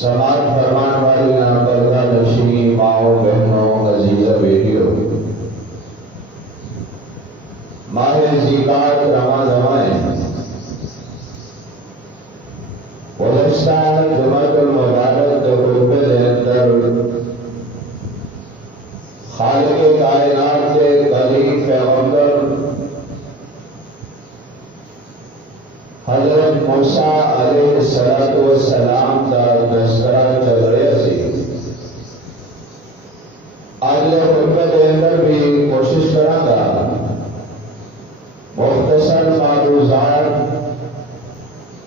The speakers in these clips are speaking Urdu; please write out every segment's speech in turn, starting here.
سماعت فرمان والی نامبردہ نشین ماؤں بہنوں عزیزہ بیٹیوں، ماہ زیقات رواں زمائیں گزشتہ جمعۃ المبارک خطبے کے اندر خالق کائنات کے کریم پیغمبر حضرت موسیٰ علیہ السلام کا تذکرہ چل رہا سی۔ آج خطبے کے اندر بھی کوشش کروں گا مختصر معروضات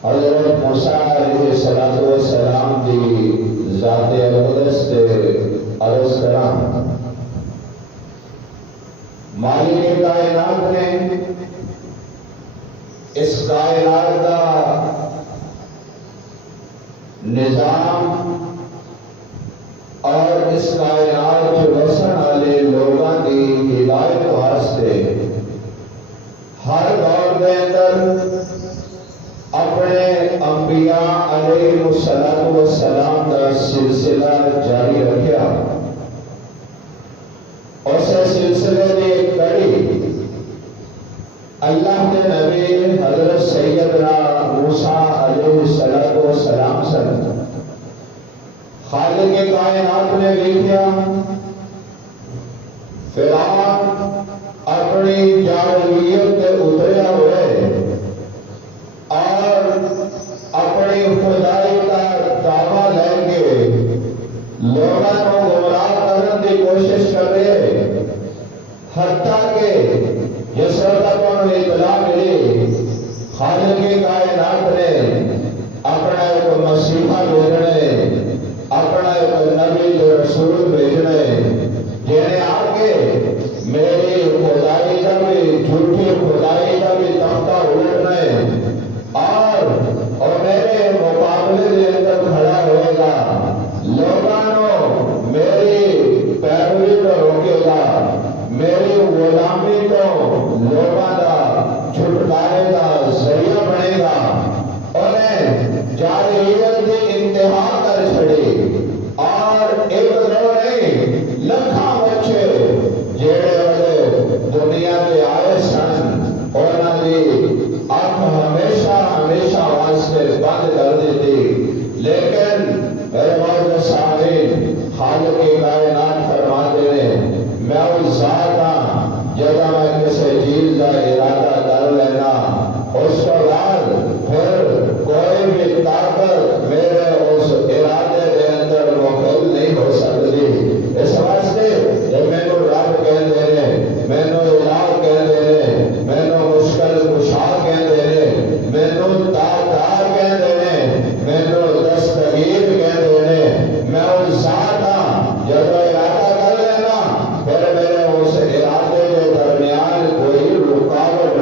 حضرت موسیٰ علیہ السلام کی ذات اقدس سے عرض کراں۔ مالک کائنات نے اس کائنات کا نظام اور اس کائنات جو بسن والے لوگوں کی ہدایت واسطے ہر دور کے اندر اپنے انبیاء علیہ السلام کا سلسلہ جاری رکھا۔ اس سلسلے کی ایک کڑی اللہ کے نبی حضرت سیدنا موسیٰ علیہ السلام سے خالق کائنات نے لکھا۔ فرعون اپنی جاہلیت کے اترے ہوئے اور اپنی خدائی کا دعویٰ لے کے لوگوں کو گمراہ کرنے کی کوشش کر رہے، حتیٰ کہ جس وقت انہوں نے اطلاع ملی خالق کائنات نے اپنا ایک مسیحا بھیجنے، اپنا ایک نبی رسول بھیجنے جنہیں آ کے میری خدائی کا بھی جھوٹی خدائی کا بھی تختہ الٹنے اور میرے مقابلے کے اندر کھڑا ہوئے گا، لوگوں میری پیروی کو روکے گا، میری غلامی کو لوگوں کا چھٹکارے کا ذریعہ بنے گا۔ انہیں جاہلیت کی انتہا کر چھڑی اور ایک دو نہیں لکھاں بچے جڑے والے دنیا کے آئے سن انہوں نے اکھ ہمیشہ واسطے بند کر دیتی، لیکن میرے موجود سامنے خالق کائنات فرماتے ہیں میں اس ذات ہاں جب میں کسی چیز کا ارادہ کر لینا اس کو بعد پھر کوئی بھی طاقت میرے اس ارادے کے اندر مخل نہیں ہو سکتی۔ اس واسطے جب میں کو رب کہتے ہیں، میں نو الہ کہتے ہیں، میں نو مشکل کشا کہتے ہیں، میں نو دادار کہتے ہیں، میں نو دستگیر کہتے ہیں، میں اس ذات ہاں جب ارادہ کر لینا پھر میرے اس ارادے کے درمیان کوئی رکاوٹ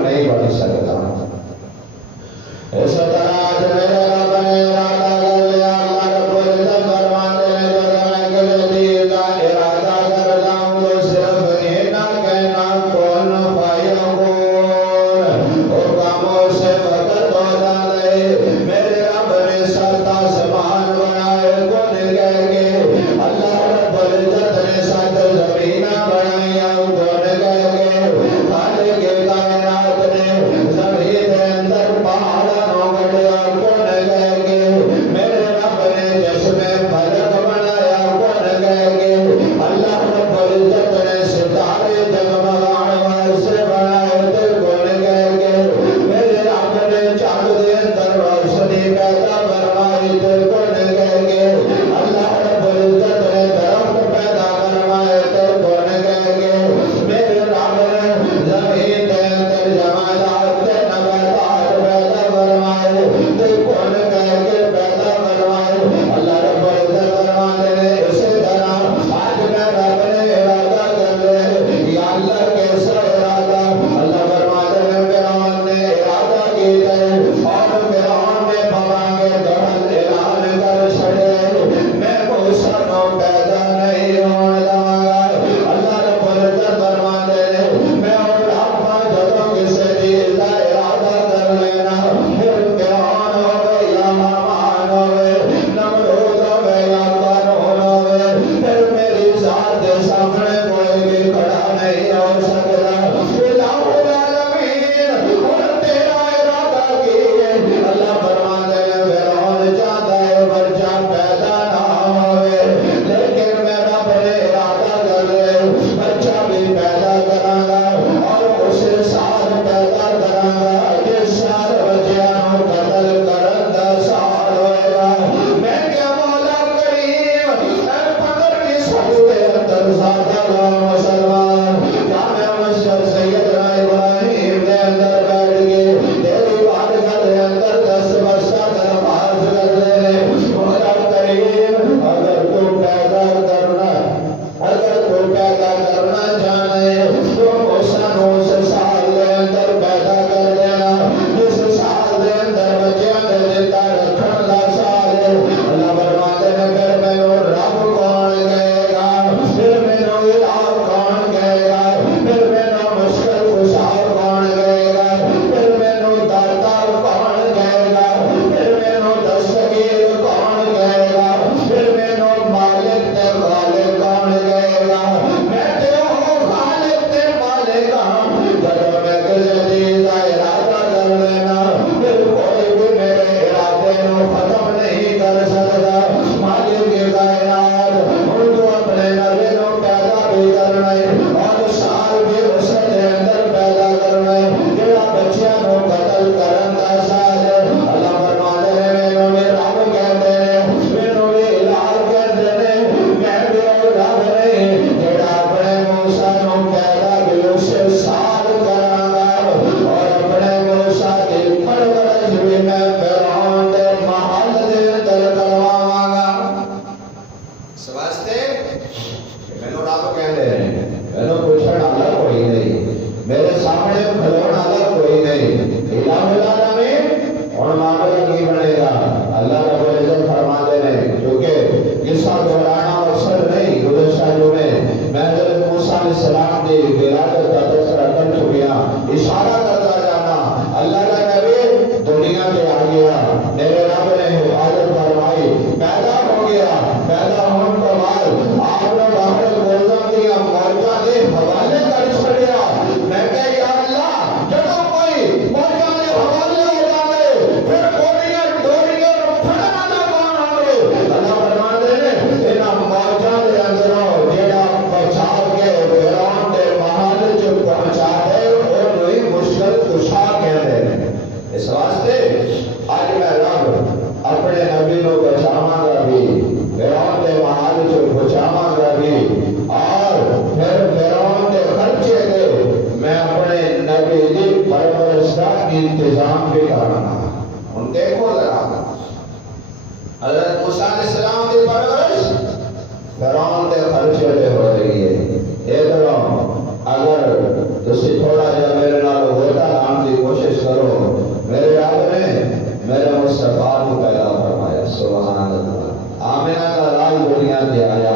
تے آیا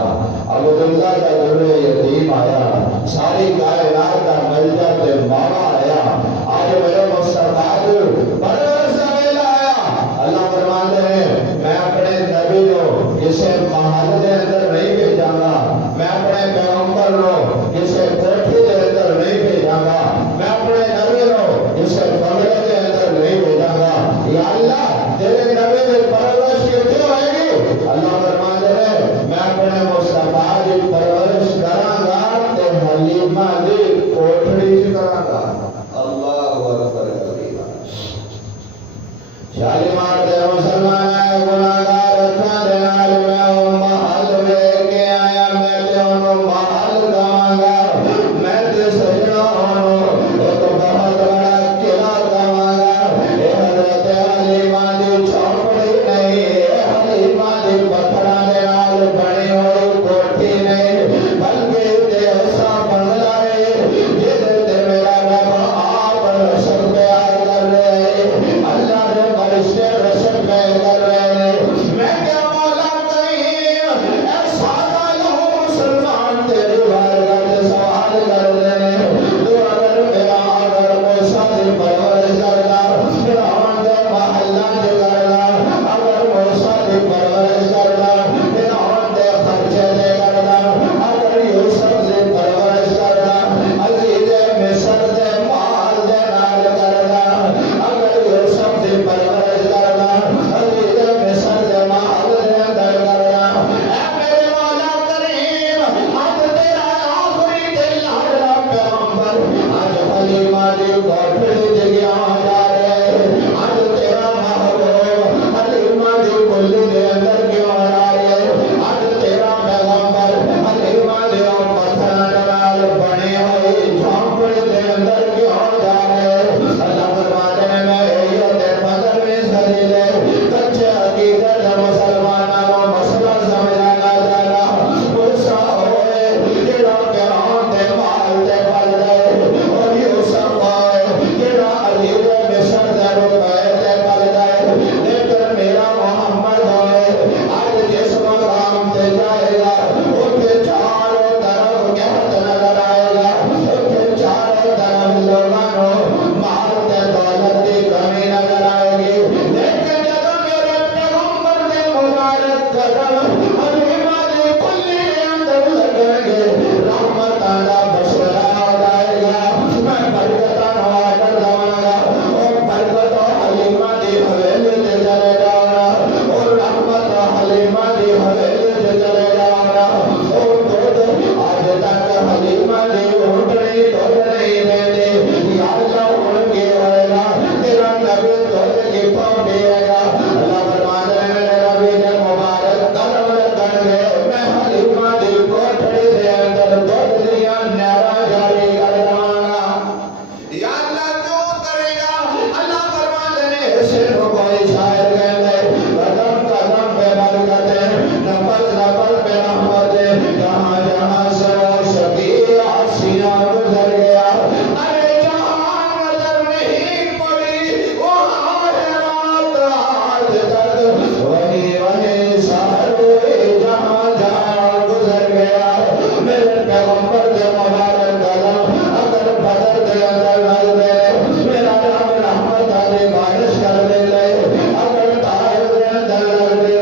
عبداللہ کا در یتیم آیا ساری کائنات کا ملجا تے مولا آیا آج میرے مصطفیٰ پرورش کا ویلا آیا اللہ فرماتے ہیں میں اپنے نبی کو کسی محل کے اندر نہیں بھیجاں گا میں اپنے پیغمبر کو کسی کوٹھی کے اندر نہیں بھیجاں گا میں اپنے نبی کو کسی بنگلے کے اندر نہیں بھیجاں گا یا اللہ تیرے نبی کی پرورش کتنی ہوئے گی اللہ فرماتے ہیں میں اپنے مصطفیٰ کی پرورش کراں گا تے حلیمہ دی کوٹھڑی سے کراں گا اللہ اکبر کبیرہ شالیمار دے مسلمان ہے گناہگار رکھا دے نال میں محل ویکھ کے آیا میں تے انہوں محل کہاں گا میں تے سجنا انہوں ایک بہت بڑا قلعہ کہاں گا اے حضرت حلیمہ دی چھوپڑی نہیں اے حلیمہ دی پتھراں دے نال بنی ہوئی کوٹھی نہیں بلکہ تے ایسا بنگلہ ہے جدے تے میرا رب آپ رشک بیان کر رہے ہیں اللہ نے فرشتے رشک بیان کر رہے ہیں میں کیا مولا کریم اے سادہ لہو مسلمان تیری بارگاہ سے سوال کر رہے ہیں تو اگر میرا اگر موسیٰ دی پرورش کرنا فرعون دے محلہ جو کرنا اگر موسیٰ دی پرورش کرنا فرعون دے خرچے دے کرنا اگر یوسف دی پرورش کرنا عزیز مصر دے مال دے نال کرنا اگر یوسف دی پرورش کرنا عزیز مصر دے مال دے اندر کرنا اے میرے مولا کریم اب تیرا آخری دل لاڈلا پیغمبر آج حلیمہ دی کوٹھڑی جگہ جا رہے ہیں آج تیرا محبوب حلیمہ دی کلی دے اندر کیوں آ رہے ہیں آج تیرا پیغمبر حلیمہ دی پتھراں نال بنی ہوئی جھونپڑی دے اندر کیوں جا رہے ہیں اللہ فرماتے ہیں میں ایت بدر میں سری لے کچے عقیدت مسلمانوں کو مسئلہ سمجھانا جانا موسیٰ ہوئے جڑا فرعون دے مال تے پل گئے اور یوسف ہوئے جڑا عزیز مصر دے روپے تے پل گئے لیکن میرا محمد ہوئے آج جس مقام تے جائے گا اتنے چاروں طرف قحط نظر آئے گا اتنے چاروں طرف لوگوں مال تے دولت کی کمی نظر آئے گی لیکن جب میرے پیغمبر دے مبارک قدم حلیمہ دی کلی دے اندر لگیں گے رحمت آنا بشرا ہو جائے گا میں برکتاں آڈر دواں گا اور برکت حلیمہ دی حویلی تے چلے جاؤں گا اور رحمت حلیمہ دی حویلی تے چلے جاؤں گا اور دودھ آج تک حلیمہ دی اونٹنی دودھ نہیں دیتے یا اللہ ان کی ہوئے گا تیرا نبی دودھ کی پاؤں دیئے گا اللہ فرماتے ہیں میرے نبی نے مبارک قدم رکھن گے میں حلیمہ دی کوٹھڑی دے اندر دودھ دیا نہرا جاری کر دواں گا یا اللہ کیوں کرے گا اللہ فرماتے ہیں اسے کو کوئی شاعر کہتے قدم قدم پہ برکتیں نفل نفل پہ رحمتیں جہاں جہاں سے وہ شفیع سینہ گزر گیا ارے جہاں نظر نہیں پڑی وہاں ہے رات آج تک وہی وہی سہر ہوئی جہاں جہاں گزر گیا میرے پیغمبر دے مبارک قدم اگر بدر دے اندر نظر دے میرا رب رحمت علی بارش کر دے لے اگر طائف دے اندر نظر دے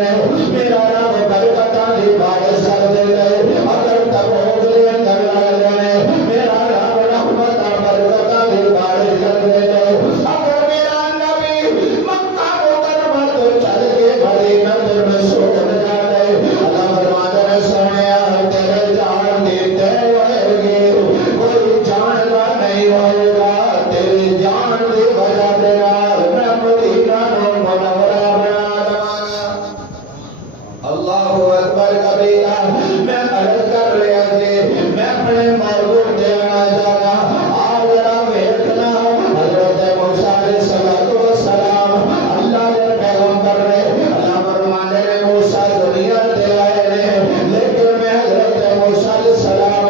میرا رب برکت علی بارش کر دے لے اگر تبوک دے اندر نظر دے میرا رب رحمت برکت علی بارش کر دے لے اگر میرا نبی مکہ مکرمہ تو چل کے بڑی نظر میں سوکھ جاتے اللہ فرماتے ہیں سنیا تیرے جان دی تے ہوئے گی کوئی جانتا نہیں ہوئے گا تیری جان دی وجہ دے نال میں مدینہ نو منورہ بنا دواں گا اللہ اکبر کبیرہ میں عرض کر رہا تھی میں اپنے موضوع دے آنا چاہتا آج ذرا ویکھنا حضرت موسیٰ علیہ السلام اللہ کے پیغمبر نے اللہ فرمانے نے موسیٰ دنیا دے آئے نے لیکن میں حضرت موسیٰ علیہ السلام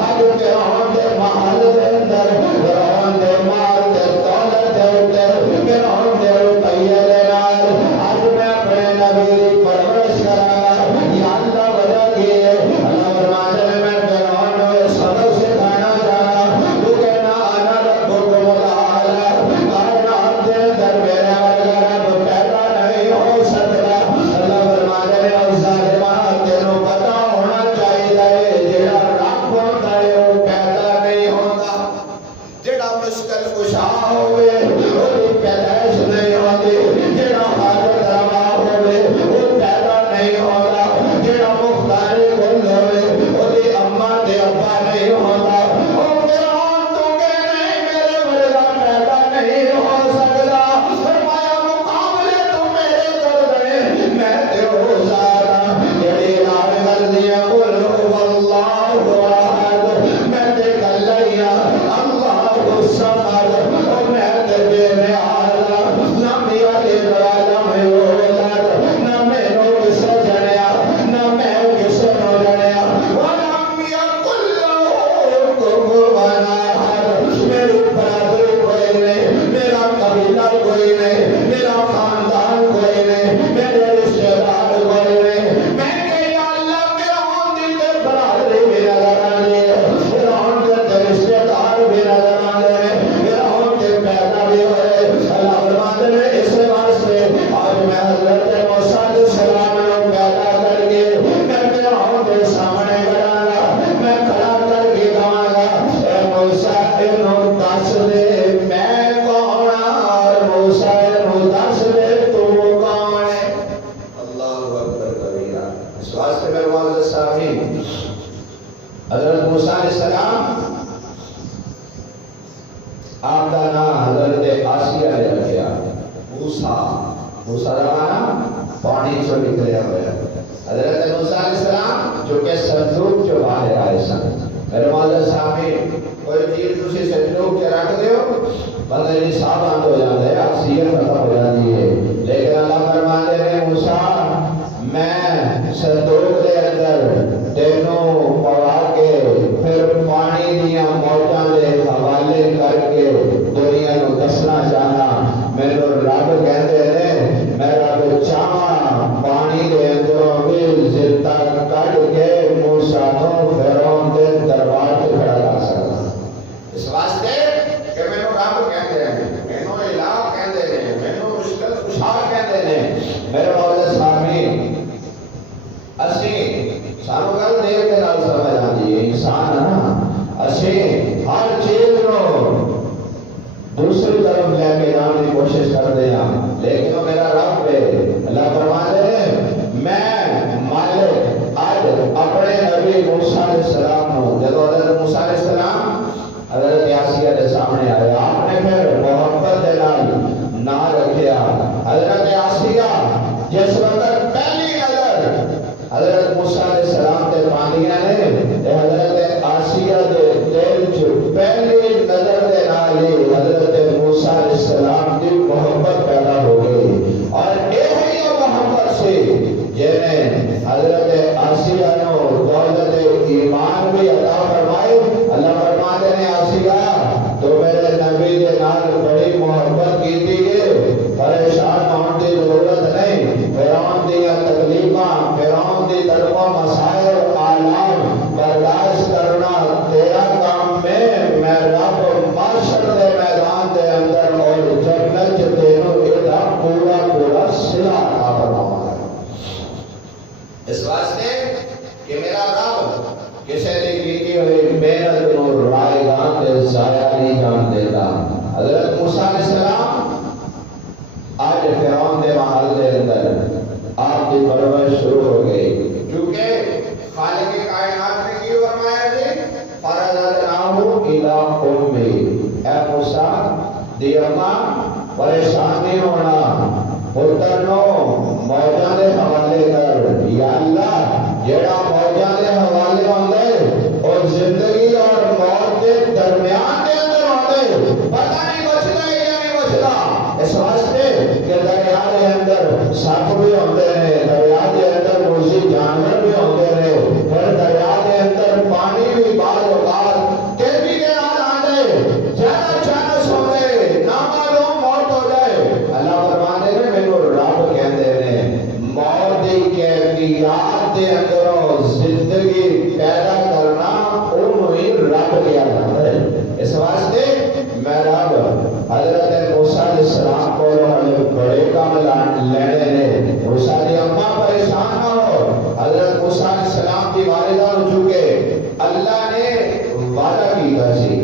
آج فرعون دے محل دے اندر فرعون دے مال دے دولت دے اندر فرعون دے روپیے دے نال آج میں اپنے نبی دی پرورش کراں یا اللہ وجہ اللہ اکبر کبیرہ۔ اس واسطے میرے معزز سامعین، حضرت موسیٰ علیہ السلام آپ کا نام حضرت آسیہ نے رکھا۔ موسیٰ کا معنی پانی چو نکلے ہوئے۔ حضرت موسیٰ علیہ السلام جو کہ صندوق چو باہر آئے سن۔ میرے معزز سامعین، کوئی چیز دوسری صندوق کے رکھ دیو بندہ نصاب بند ہو جاتا ہے، آکسیجن ختم ہو جاتی ہے، لیکن اللہ فرماتے ہیں موسیٰ میں صندوق دے اندر تینوں پوا کے پھر پانی دیا موجاں دے حوالے کر کے دنیا کو دسنا چاہنا میرے رب کہتے ہیں میں رب چاہاں پانی دے اندروں بھی زندہ کٹ کے موسیٰ کو فرعون دے دربار سے کھڑا کر سکتا۔ اس واسطے کہ میں نے رب کہتے ہیں، میں نے الہ کہتے ہیں، میں نے مشکل کشا کہتے ہیں۔ میرے معزز سامعین، اسی سانو گل دیر کے نال سمجھ آتی ہے، انسان ہے نا، اسی ہر چیز کو دوسری طرف لے کے جانے کی کوشش کرتے ہیں، لیکن وہ میرا رب ہے۔ اللہ فرماتے ہیں میں مالک آج اپنے نبی موسیٰ علیہ السلام ہوں۔ جب حضرت موسیٰ علیہ السلام حضرت آسیہ کے سامنے آیا، آپ نے پھر محبت دے نال نہ رکھیا۔ حضرت آسیہ جس وقت پہلی نظر حضرت موسیٰ علیہ السلام تے پاندیاں نے، حضرت آسیہ دے دل چ پہلی نظر دے نال ہی حضرت موسیٰ علیہ السلام کی محبت پیدا ہو گئی، اور یہی محبت سے جنہیں حضرت آسیہ نو دولت ایمان بھی عطا فرمائی۔ اللہ فرماتے ہیں آسیہ تو میرے نبی دے نال بڑی محبت کی تھی، پریشان ہونے کی ضرورت نہیں۔ فرعون دی تکلیفاں، فرعون دی طرفوں مسائل آلام برداشت کرنا تیرا کام میں رب معاشر دے میدان دے اندر اور جنت تینوں ادا پورا صلہ عطا فرماؤں گا۔ اس واسطے کہ میرا رب کسی نے کی ہوئی محنت کو رائے گاہ تے ضائع نہیں جان دیتا۔ حضرت موسیٰ علیہ السلام آج فرعون دے محل دے اندر آپ کی پرورش شروع ہو گئی، کیونکہ خالق کائنات نے کی فرمایا جی فَرَزَقْنَاهُ إِلَىٰ أُمِّهِ، اے موسیٰ دی اماں پریشان نہیں ہونا، پتر نو موجاں دے حوالے کر۔ یا اللہ جیڑا موجاں دے حوالے ہوندے اور زندگی اور موت کے درمیان دے اندر ہوندے، پتہ نہیں بچدا یا نہیں بچدا۔ اس واسطے کہ دریا دے اندر سپ بھی ہوندے ہیں، دریا دے اندر موذی جانور بھی ہوندے ہیں، پھر دریا دے اندر پانی بھی بعض اوقات تیزی کے نال آندے، زیادہ چانس ہوندے، نامعلوم موت ہو جائے۔ اللہ فرماتے ہیں مینوں رب کہندے نے موت دی کیفیات دے اندروں زندگی پیدا کرنا انہوں ہی رب کیا جاتا ہے۔ اس واسطے میں رب حضرت موسیٰ علیہ السلام کو بڑے کام لینے نے، موسیٰ دی اماں پریشان نہ ہو۔ حضرت موسیٰ علیہ السلام کی والدہ ہو چکے، اللہ نے وعدہ کیا سی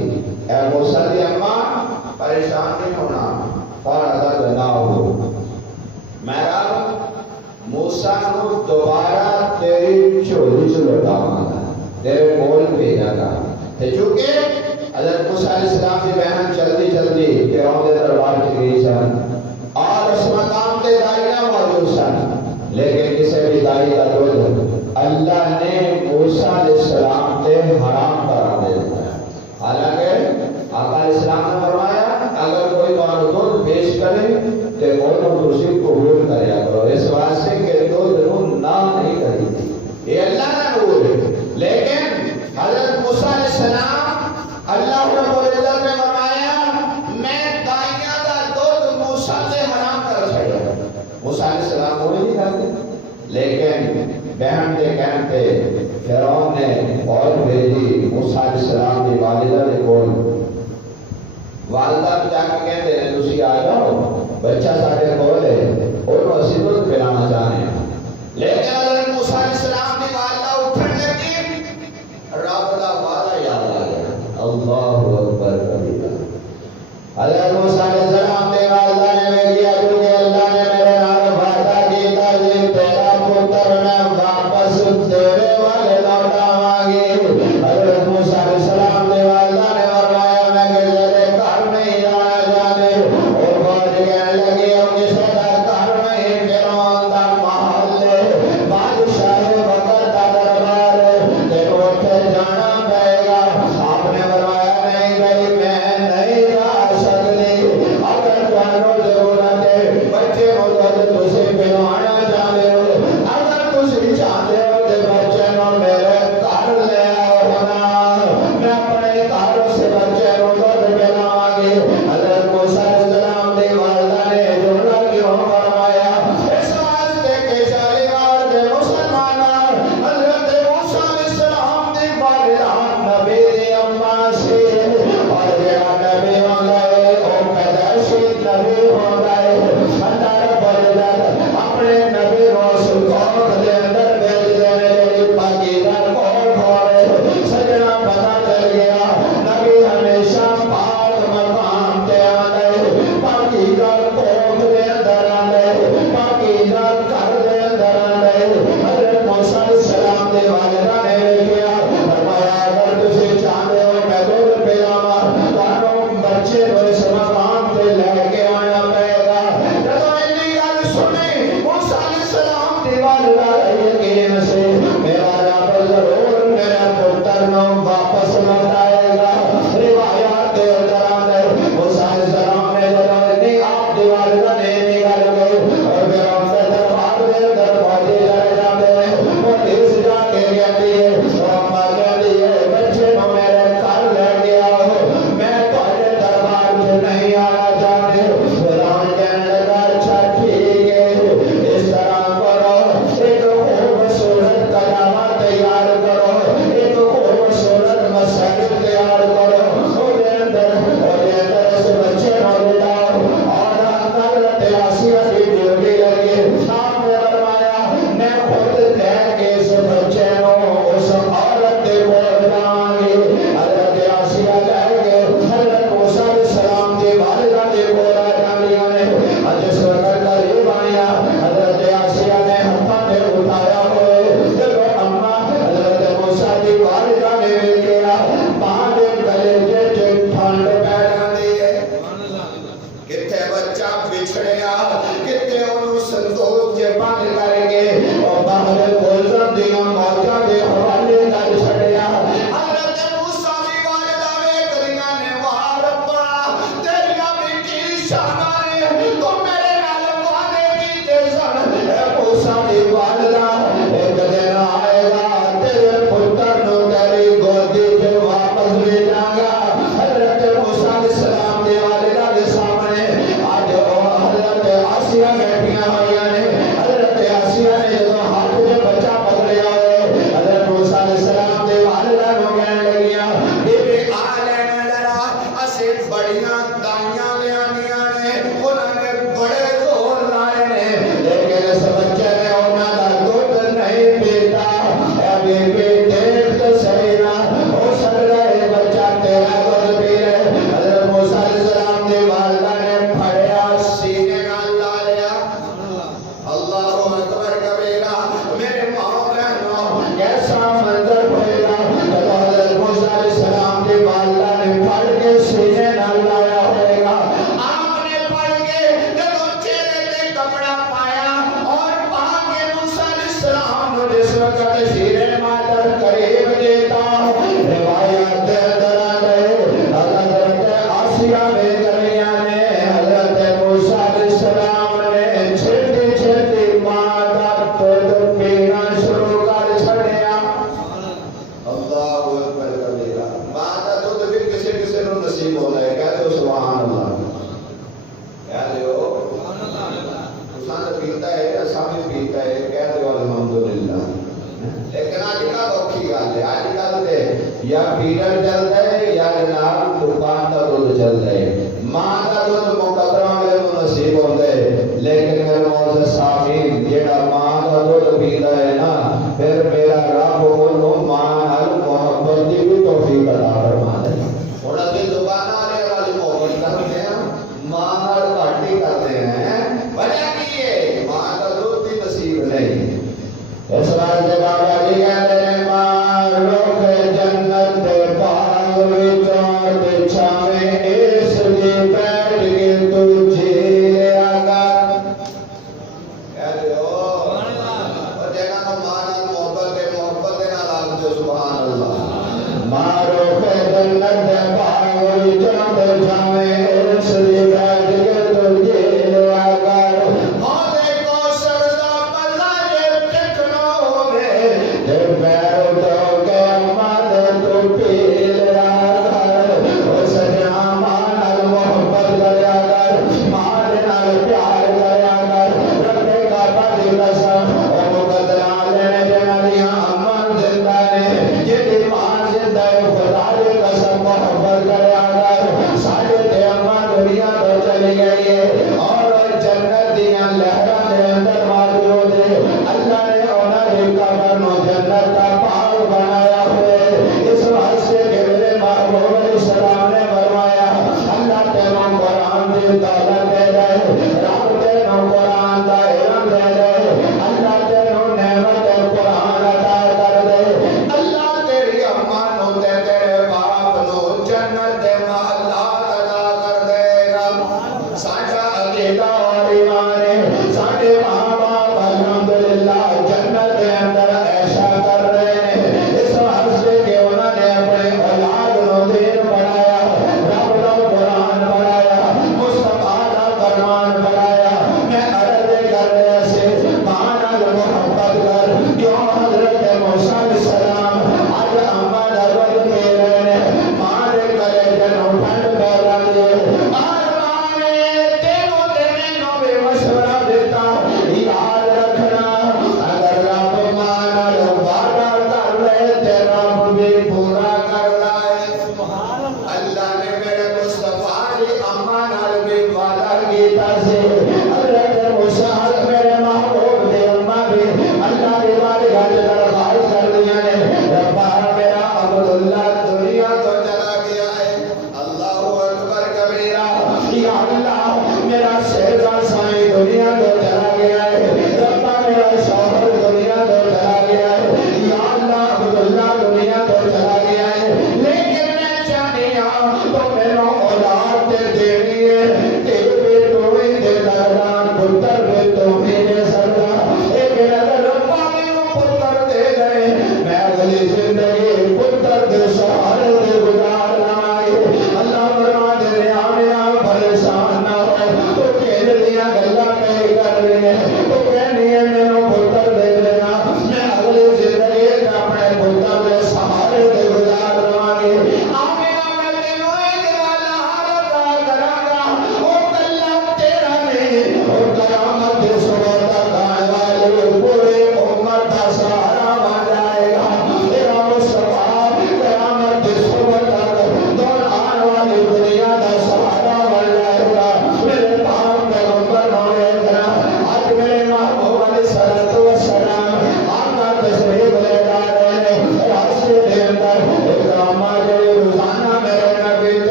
اے موسیٰ دی اماں پریشان نہیں ہونا، فَرَزَقْنَاهُ، میں رب موسیٰ کو دوبارہ تیری جھولی چ لوٹاواں گا، تیرے کول بھیجاں گا۔ چونکہ حضرت موسیٰ علیہ السلام کی بہن جلدی فرعون دے دربار چ گئی سن، اور اس مقام تے دائیاں موجود سن، لیکن کسی بھی دائی کا دودھ اللہ نے موسیٰ علیہ السلام تے حرام کرا دے دیا۔ حالانکہ آقا علیہ السلام نے فرمایا اگر کوئی تمہارا دودھ پیش کرے تو وہ تسی قبول کریا کرو، اس واسطے کہ دودھ نو نہ نہیں کری تھی، یہ اللہ کا نور ہے۔ لیکن حضرت موسیٰ علیہ السلام اللہ رب العزت نے فرمایا میں دائیاں دا دودھ موسیٰ سے حرام کر چھڑیا۔ موسیٰ علیہ السلام وہ نہیں کھاتے، لیکن بہن کے کہنے پہ فرعون نے اور بھیجی موسیٰ علیہ السلام کی والدہ نے کول، والدہ جا کے کہتے ہیں تسی آ جاؤ، بچہ سارے کول ہے اور اسی دودھ پلانا چاہتے ہیں۔ لیکن حضرت موسیٰ علیہ السلام کی والدہ اٹھن لگی، رب دا وعدہ یاد آ گیا، اللہ اکبر کبیرہ۔ حضرت موسیٰ علیہ السلام نے والدہ نے کیا کیونکہ اللہ نے میرے نال وعدہ کیا کہ تیرا پتر میں واپس تیرے والے لوٹاواں گی۔ حضرت موسیٰ علیہ السلام دے والدہ نے فرمایا میں کسی دے گھر نہیں جانا چاہتے، اور فوج کہنے لگی ہم کسی دا گھر نہیں، فرعون دا محل ہے، بادشاہ وقت دا دربار ہے، تینوں اتھے جانا پائے گا۔ آپ نے فرمایا نہیں بھائی میں نہیں جا سکتی، اگر تمہیں ضرورت ہے بچے کو تو تسی پلوانا چاہتے ہو، اگر تسی چاہتے ہو کہ بچے کو میرے گھر لے آؤ نا، میں اپنے گھر سے بچے کو دودھ پلاواں گی۔ حضرت موسیٰ علیہ السلام دی والدہ نے جملہ کیوں فرمایا؟ اس واسطے کہ شریعت دے مسلمانان حضرت موسیٰ علیہ السلام دی والدہ نبی دی اماں سی، اور جڑا نبی ہوندا ہے او پیدائشی نبی ہوندا ہے۔ اللہ رب العزت اپنے نبی کو اس قوم دے اندر بھیج دینے جڑی پاکیزہ قوم ہوئے۔ سجنا پتہ چل گیا نبی ہمیشہ پاک مقام تے آندے، پاکیزہ قوم دے اندر آندے، پاکیزہ گھر دے اندر آندے۔ حضرت موسیٰ علیہ السلام دے والدہ نے کیا فرمایا اگر تسی چاہتے ہو میں دودھ پلاواں، تانوں بچے کو اس مقام تے لے کے آنا پائے گا۔ جدوں اتنی گل سنی موسیٰ علیہ السلام دی والدہ یقین سے میرا رب ضرور میرے پتر نو واپس لوٹائے گا۔ روایات دے اندر آندے موسیٰ علیہ السلام نے جدوں اتنی آپ دی والدہ نے اتنی گل کہی اور پھر ان کے دربار دے اندر فوجی چلے جاتے ہیں، وہ اس جا کے کہتی ہے اما کہتی ہے بچے کو میرے گھر لے کے آؤ، میں تھوڑے دربار میں نہیں آنا چاہتی۔ فرعون کہنے لگا اچھا ٹھیک ہے اس طرح کرو، ایک خوبصورت کلامہ تیار کرو، ایک خوبصورت مسجد تیار کرو، اور اندر اس بچے کو لٹاؤ، اور حضرت آسیہ کی ڈیوٹی لگی۔ آپ نے فرمایا میں خود لے کے اس بچے کو اس عورت کے کول جاواں گی۔ حضرت آسیہ لے کے حضرت موسیٰ علیہ السلام دی والدہ کے کول آ جاندیاں نے۔ جس وقت قریب آیا حضرت آسیہ نے ہتھاں تے اٹھایا ہوئے، جدوں اماں حضرت موسیٰ دی والدہ نے ویکھیا ماں دے گلے وچ ٹھنڈ پے جاندی ہے، کتے بچہ بچھڑیا، کتے انہوں سندوق چ بند کر کے اور باہر گلزن دیاں موجاں دے حوالے کر چھڑیا۔ حضرت موسیٰ دی والدہ ویکھدیاں نے واہ ربا تیریاں بھی کی شاناں نے، تو میرے نال وعدے کیتے سن۔ اے موسیٰ دی والدہ ایک دن آئے گا تیرے پتر نو تیری گودی چ واپس لے جاؤں گا۔ حضرت موسیٰ علیہ السلام دی والدہ دے سامنے آج حضرت آسیہ بیٹھیاں ہوئیاں نے۔ حضرت آسیہ نے جدوں ہاتھ وچ بچہ پکڑیا ہوئے حضرت موسیٰ علیہ السلام دی والدہ نو کہن لگیاں بی بی آ لینا ذرا، اسے بڑیاں دائیاں لیانیاں نے، انہاں نے بڑے زور لائے نے، لیکن اس بچے نے انہاں دا دودھ نہیں پیتا۔ اے بی بی دیکھ تو صحیح نہ ہو سکتا ہے بچہ تیرا دودھ پی لے۔ حضرت موسیٰ علیہ السلام دی والدہ نے پھڑیا سینے نال لا لیا۔ اللہ اکبر کبیرہ، میرے ماں بہنوں کیسا منظر ہوئے گا جب حضرت موسیٰ علیہ السلام دی والدہ نے پھڑ کے سینے نال لایا ہوئے گا۔ آپ نے پھڑ کے جب چہرے تے کپڑا پایا اور پا کے موسیٰ علیہ السلام نے جس وقت شیر مادر قریب دیتا روایات دے اندر آندے حضرت آسیہ بے کریاں نے حضرت موسیٰ علیہ السلام نے چھٹی چھٹی ماں دا دودھ پینا شروع کر چھڑیا۔ اللہ اکبر کبیرہ، ماں دا دودھ بھی کسی کسی نو نصیب ہوتا ہے، کہہ دو سبحان اللہ، کہہ دو سبحان پیتا ہے اسامی پیتا ہے، کہہ دو الحمدللہ۔ لیکن آج کا اوکھی گل ہے، آج کل تے یا فیڈر چلتا ہے یا جناب دکان کا دودھ چلتا ہے۔ ماں کا دودھ مقدرہ میں نصیب ہوتا ہے، لیکن میرے موزے سامین جیڑا ماں کا دودھ پیتا ہے نا، پھر میرا رب انہوں ماں نال محبت دی بھی توفیق عطا فرما دے۔ اور اسی دکان والے والی محبت کرتے ہیں، ماں نال گھٹ ہی کرتے ہیں، وجہ کی ہے ماں کا دودھ بھی نصیب نہیں۔ اس واسطے بابا جی کہتے ہیں مالک جنت دے باغ وچوں تے چھاویں اس دی بیٹھ کے تو جھیلیا کر کہتے ہو اور جنہاں نوں ماں نال محبت دے نال آکھ دے سبحان اللہ مالک جنت دے باغ وچوں تے چھاویں اس دی بیٹھ کے تو جھیلیا کر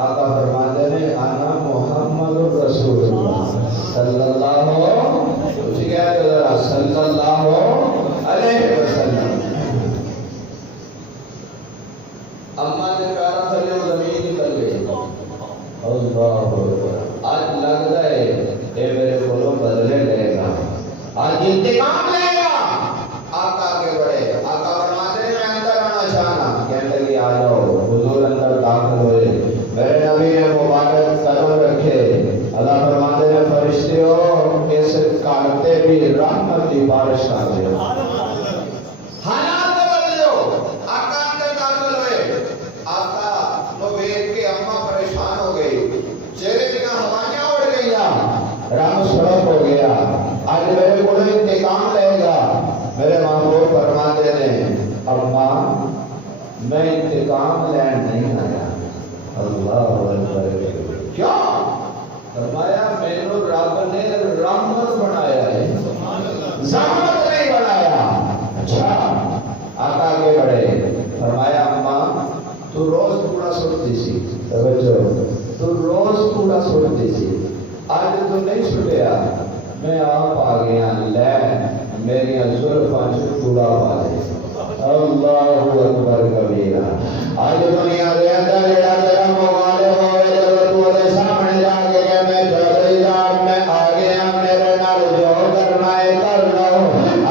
آقا فرماتے ہیں انا محمد رسول اللہ صلی اللہ علیہ وسلم. اما نے پیارا تھلے زمین نکل گئی. اللہ آج لگتا ہے اے میرے کو بدلے لے گا, آج انتقام لے گا. آقا کے بڑے آقا فرماتے ہیں میں اندر آنا چاہنا. کہنے لگی آ جاؤ. حضور اندر داخل ہوئے. میرے نبی نے مبارک قدم رکھے. اللہ فرماتے ہیں فرشتوں اس کاٹتے بھی رحمت کی بارش کر دے. حالات بدل دو. آقا اندر داخل ہوئے. آقا تو دیکھ کے اماں پریشان ہو گئی. چہرے کی ہوائیاں اڑ گئی. رنگ سرخ ہو گیا. آج میرے کو انتقام لے گا. میرے محبوب فرماتے ہیں اماں میں انتقام لین نہیں آیا. اللہ اکبر. کیا فرمایا مینو رب نے رحمت بنایا ہے, زحمت نہیں بنایا. اچھا آقا کے بڑے فرمایا اماں تو روز کوڑا سٹتی سی. تو روز کوڑا سٹتی سی. آج تو نہیں چھٹیا. میں آپ آ گیا لے میری زلفاں چ کوڑا پا دے. اللہ اکبر کبیرہ. آج دنیا دے اندر جڑا تیرا مغالب ہوئے جب تو دے سامنے جا کے کہ میں چودھری صاحب میں آ گیا میرے نال جو کرنا ہے کر لو.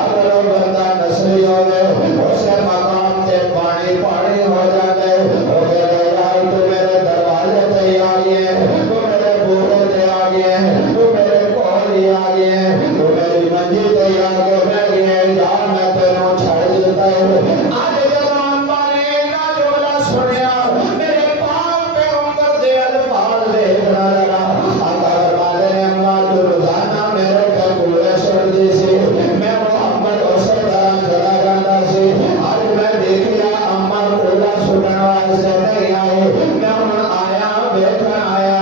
اگر وہ بندہ نسلی ہوئے اسے مقام تے پانی پانی ہو جاتے. وہ کہتے یار تو میرے دروازے تے آ گئے, تو میرے بوہے تے آ گئے, تو میرے کولی آ گئے, تو میری منجی تے آ کے بیٹھ گئے. یا میں تینوں چھڑ دیتا ہے. آج جب اماں نے نا جملہ سنیا میرے پاک پیغمبر دے الفاظ دیکھنا لگا. آقا فرماتے ہیں اماں تو روزانہ میرے پہ کوڑے سڑتی سی. میں محمد اسی طرح چلا جاتا سی. آج میں دیکھیا اماں کوڑا سٹن واسطے نہیں آئی. میں ہن آیا بیٹھا آیا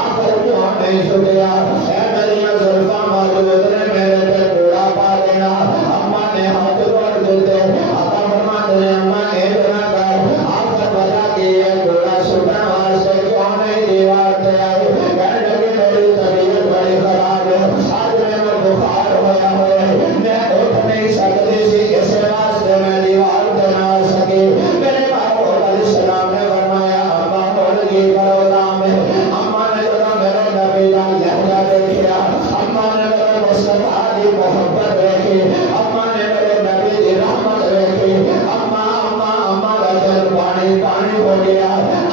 آخر کیوں نہیں سٹیا. اے میری زلفاں موجود نے میرے پہ کوڑا پا دینا. اماں نے ہاتھ جوڑ دیتے. آقا فرماتے ہیں اماں ایک نہ کر. آخر وجہ کی ہے کوڑا سٹن واسطے کیوں نہیں دیوار تے آئی. کہنے لگی میری طبیعت بڑی خراب ہے. آج میرا بخار ہویا ہوئے. میں اٹھ نہیں سکتی سی. اس واسطے میں دیوار تے نہ آ سکی. میرے باپ علیہ السلام نے فرمایا اماں بول کی کرو نام ہے. اماں نے جو میرے نبی کا لہجہ دیکھا. اماں نے میرے مصطفیٰ کی محبت دیکھی. اماں نے میرے نبی کی رحمت دیکھی. اماں کا دل پانی پانی ہو گیا.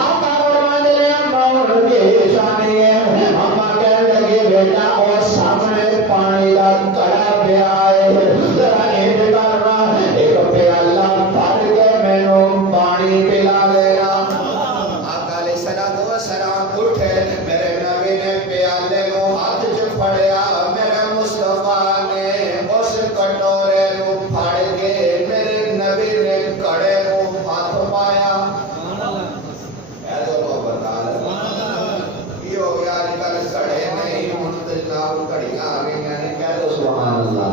آقا فرماتے ہیں اماں ان کی شانی ہے. اماں کہنے لگی بیٹا اور سامنے پانی کا کڑا پیا ہے, ذرا انج کرنا ایک پیالہ بھر کے مینوں پانی پلا دینا. آقا علیہ الصلوۃ والسلام اٹھے. میرے نبی نے پیالے کو ہاتھ چ پھڑیا. میرے مصطفیٰ نے اس کٹورے کو پھاڑ کے میرے نبی نے کڑے کو ہاتھ پایا. اے تو محبت یہ ہو گیا. آج کل کڑے نہیں ہوں جناب کڑیاں آ گئی ہیں. کہہ دو سبحان اللہ.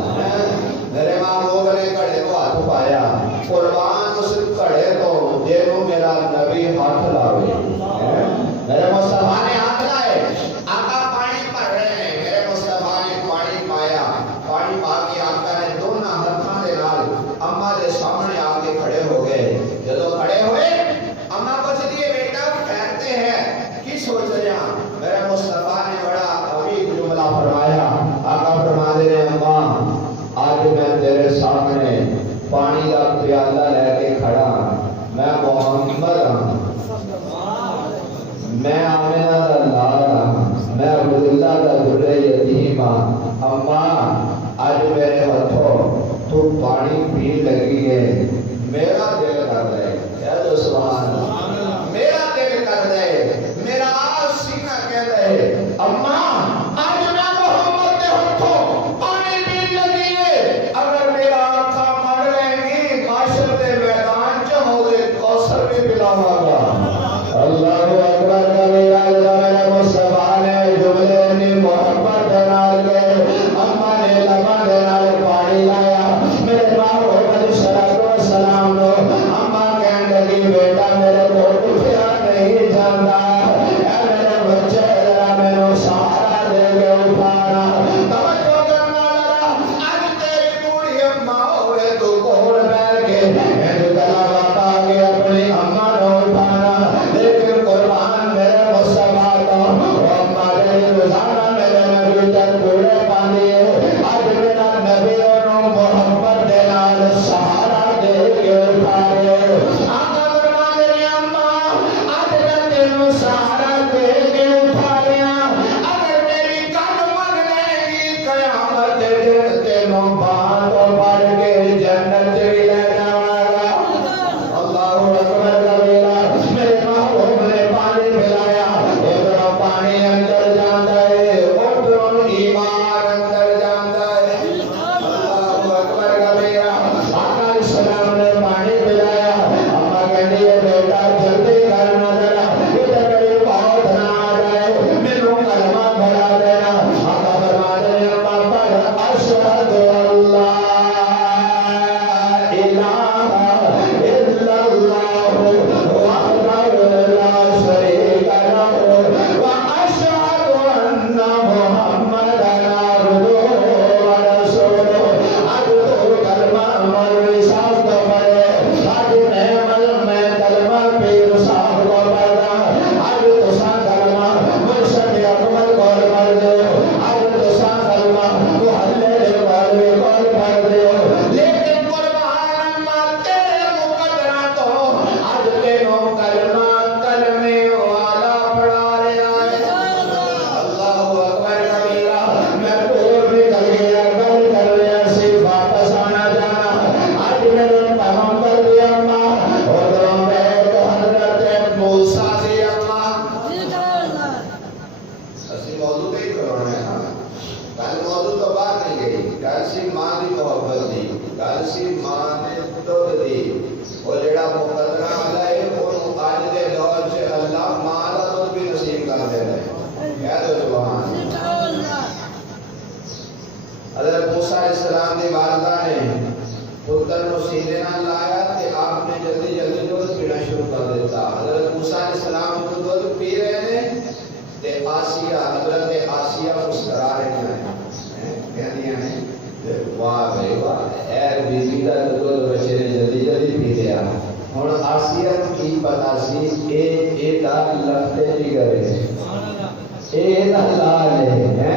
میرے محبوب نے کڑے کو ہاتھ پایا. قربان اس کڑے کو جنوں میرا نبی ہاتھ لاوے. میرے مصطفیٰ نے ہاتھ لائے. آقا پانی بھر رہے ہیں. میرے مصطفیٰ نے پانی پایا. پانی پا کے آقا نے دونوں ہاتھاں دے نال اماں دے سامنے آ کے کھڑے ہو گئے. جدو کھڑے ہوئے اماں پوچھتی ہے بیٹا کہتے ہیں کی سوچ رہے ہیں. میرے مصطفیٰ نے بڑا عمیق جملہ فرمایا. آقا فرماتے ہیں اماں آج میں تیرے سامنے پانی کا پیالہ لے کے کھڑا. میں محمد ہوں. میں آمنہ دا لال ہوں. میں عبداللہ دا در یتیم ہوں. اماں آج میرے ہاتھوں تو پانی پی لگی ہے. میرا دل کر دے. کہہ دو سبحان اللہ. میرا دل کر دے. میرا سینہ کہہ دے اماں آج میں محمد دے ہاتھوں پانی پی لگی ہے. اگر میرا ہاتھا مر لیں گی معاشر دے میدان چ ہوے کوثر بھی پلاواں گا. اللہ اکبر کبیرہ. میرے مصطفیٰ نے جملے نے محبت نال کے اماں نے لباں دے نال پانی لایا. میرے باپ علیہ السلام نو اماں کہنے لگی بیٹا سارا دے کے اٹھا لیا اگر میری گل من لے گی قیامت دے دن تینوں بات پڑھ کے جنت بھی لے جاواں گا اللہ اکبر کبیرہ میرے محبوب نے پانی پلایا ادھر پانی اندر جاندا ہے ادھر ایمان اندر جاندا ہے اللہ اکبر کبیرہ آقا علیہ السلام نے پانی پلایا اما کہندی ہے بیٹا جلدی کرنا ذرا ادھر میری بہت نہ آ جائے مینوں کلمہ پڑھا دینا آقا فرماتے ہیں اما پڑھ اشہد اللہ حضرت موسیٰ علیہ السلام دی والدہ نے پتر نو سینے نہ لایا تے آپ نے جلدی جلدی دودھ پینا شروع کر دیتا حضرت موسیٰ علیہ السلام کو دودھ پی رہے ہیں تے آسیہ حضرت آسیہ مسکرا رہے ہیں کہندی ہیں واہ بھائی واہ اے بیوی دا دودھ بچے نے جلدی جلدی پی لیا ہن آسیہ کی پتہ سی اے دا لفتے نہیں کرے اے دا لال ہے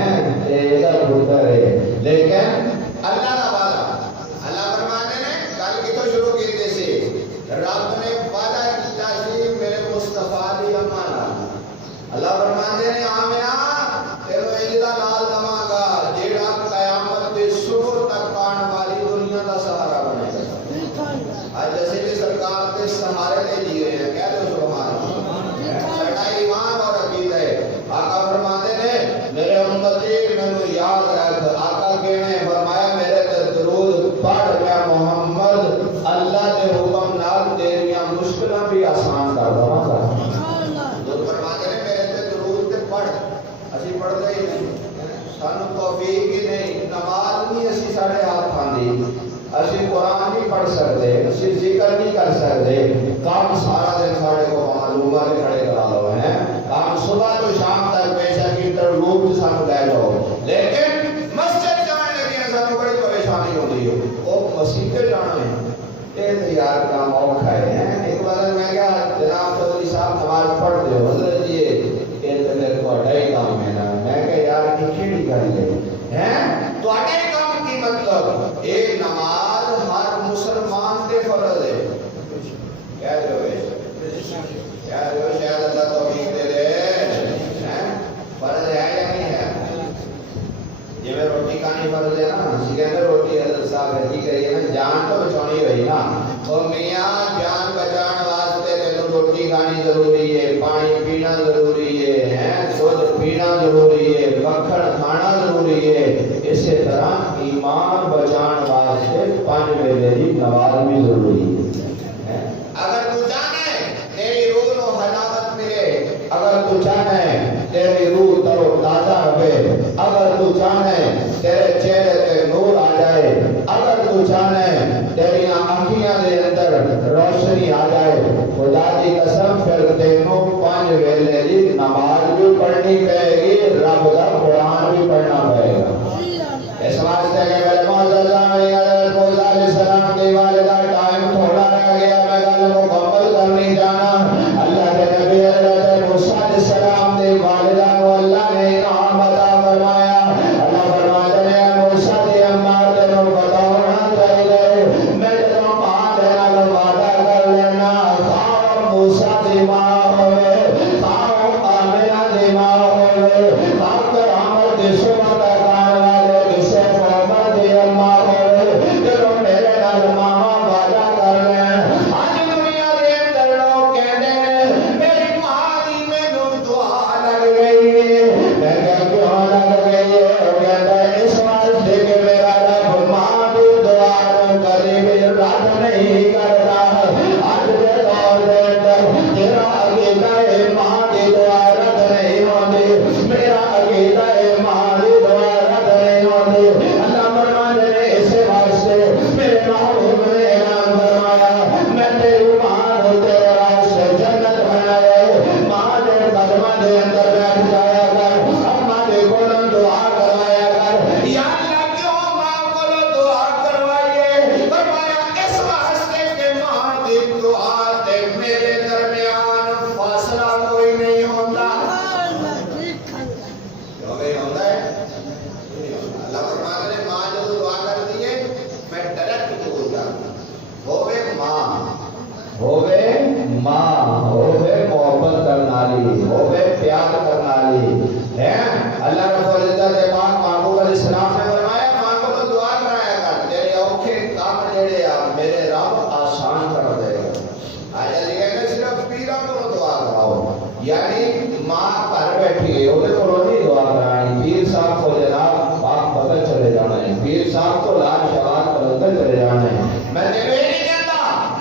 اے دا پتر ہے لیکن اللہ کا وعدہ اللہ فرمانے نے گل کتوں شروع کیتے سی رب نے وعدہ کیتا سی میرے مصطفیٰ دی امانہ اللہ فرمانے نے آمنہ تینوں اجدا لال دواں گا جیڑا قیامت دے صبح تک آن والی دنیا دا سہارا بنے گا آج جیسے بھی سرکار کے سہارے لے جی رہے ہیں کہہ دو سبحان اللہ ساڈا ایمان اور عقیدہ ہے آقا فرماتے نے میرے امتی مینوں یاد رکھ آقا کہنے فرمایا میرے تے درود پڑھ یا محمد اللہ دے حکم نال تیریاں مشکلاں بھی آسان کر دواں گا حضور فرماتے نے میرے تے درود تے پڑھ اسی پڑھدے ہی نہیں سانو توفیق ہی نہیں نماز نہیں اسی ساڈے ہاتھ آندی اسی قرآن نہیں پڑھ سکتے اسی ذکر نہیں کر سکتے کام سارا دن ساڑے کو معلومہ کے کھڑے کرا لو ہیں کام صبح تو شام تک پیشہ کی ترلوب سانو لے لو لیکن مسجد جانے لگی ہیں سانو بڑی پریشانی ہوتی ہے وہ مسجد کے جانا ہے یہ تیار کام اوکھا ہے ایک بار میں کہا جناب چودھری صاحب نماز پڑھ دے حضرت جی یہ تو میرے کو اٹھائی کام ہے نا میں کہا یار کھیڑی کر لے ہیں تو اٹھائی کام کی مطلب ایک نماز ہر مسلمان دے فرض ہے کیا جو ہے شاید اللہ توفیق دے دے فرض ہے یا نہیں ہے یہ میں روٹی کھانی فرض ہے نا اسی کے اندر روٹی حضرت صاحب رہی کریے نا جان تو بچانی ہوئی نا تو میاں جان بچان واسطے تینوں روٹی کھانی ضروری ہے پانی پینا ضروری ہے دودھ پینا ضروری ہے مکھن کھانا ضروری ہے اسی طرح ایمان بچان واسطے 5 ویلے کی نماز بھی ضروری ہے اگر تو چاہے تیری روح کو حلاوت ملے اگر تو چاہے تیری روح تر و تازہ رہے اگر تو چاہے تیرے چہرے تے نور آ جائے اگر تو چاہے تیری آنکھیاں دے اندر روشنی آ جائے خدا دی قسم پھر تینوں 5 ویلے دی نماز بھی پڑھنی پڑے گی رب دا قرآن بھی پڑھنا پڑے گا اس واسطے کہ میرے معزز آمین حضرت موسیٰ علیہ السلام کی والدہ ٹائم تھوڑا رہ گیا میں گل مکمل کرنی جانا اللہ کے نبی حضرت موسیٰ علیہ السلام کی والدہ کو اللہ نے انعام عطا فرمایا اللہ فرماتے ہیں موسیٰ دی امار تینوں پتہ ہونا چاہیے میں جدوں ماں دینا وعدہ کر لینا کھاؤ موسیٰ دی ماں ہوئے کھاؤ دعا لگ گئی ہے. میں کہا کیوں لگ گئی ہے؟ وہ کہتا ہے اس واسطے کہ میرا رب ماں کی دعا کبھی بھی رد نہیں کرتا. آج کے دور دے اندر تیرا عقیدہ ہے ماں کی دعا رد نہیں ہوتی، میرا عقیدہ ہے ماں کی دعا رد نہیں ہوتی. اللہ فرماتے ہیں اس واسطے میرے محبوب نے اعلان فرمایا میں تیری ماں کو تیرے واسطے جنت بنایا. ماں کے قدموں کے اندر بیٹھ جایا کر، اماں کے کولوں دعا کروایا کر. یا اللہ کیوں ماں کو دعا کروائیے؟ فرمایا اس واسطے کہ ماں کی دعا تے میرے درمیان فاصلہ کوئی نہیں ہوتا. کیوں نہیں ہوتا ہے؟ اللہ فرماتے ہیں ماں جب دعا کرتی ہے میں ڈائریکٹ بول جاتا ہوئے ماں، ہوئے ماں، ہوئے محبت کرنالی، ہوئے پیار کرنالی ہے. اللہ رب العزت نے پاک محبوب علیہ السلام نے فرمایا ماں کو تو دعا کرایا کر، تیرے اوکھے کام جڑے آ میرے رب آسان کر دے گا. آیا لکھا کہ صرف پیرا کو دعا کراؤ، یعنی ماں گھر بیٹھی ہے وہ کو نہیں دعا کرانی. پیر صاحب کو جناب پاک بدل چلے جانا ہے، پیر صاحب کو لال شباب بدل چلے جانا ہے. میں نے نہیں کہتا